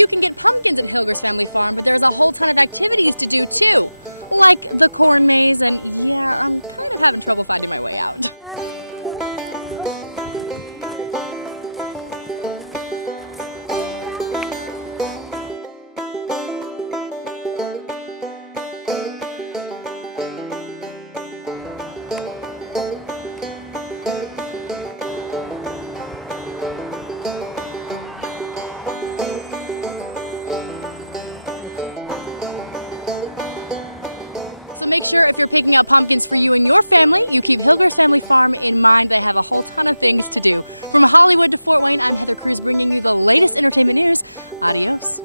you can get pumpkins at Hilgers Family Farm, but there's a whole ton of activities to do too, like the corn maze, and yeah, I'm kind of having trouble finding my way out. So make sure if you're picking out pumpkins for you and your family, you keep Hilgers Family Farm in mind. They have a whole ton of things to do. From Hollywood to Fort Wayne, I'm Heather Cruz bringing you the latest entertainment news. Adios.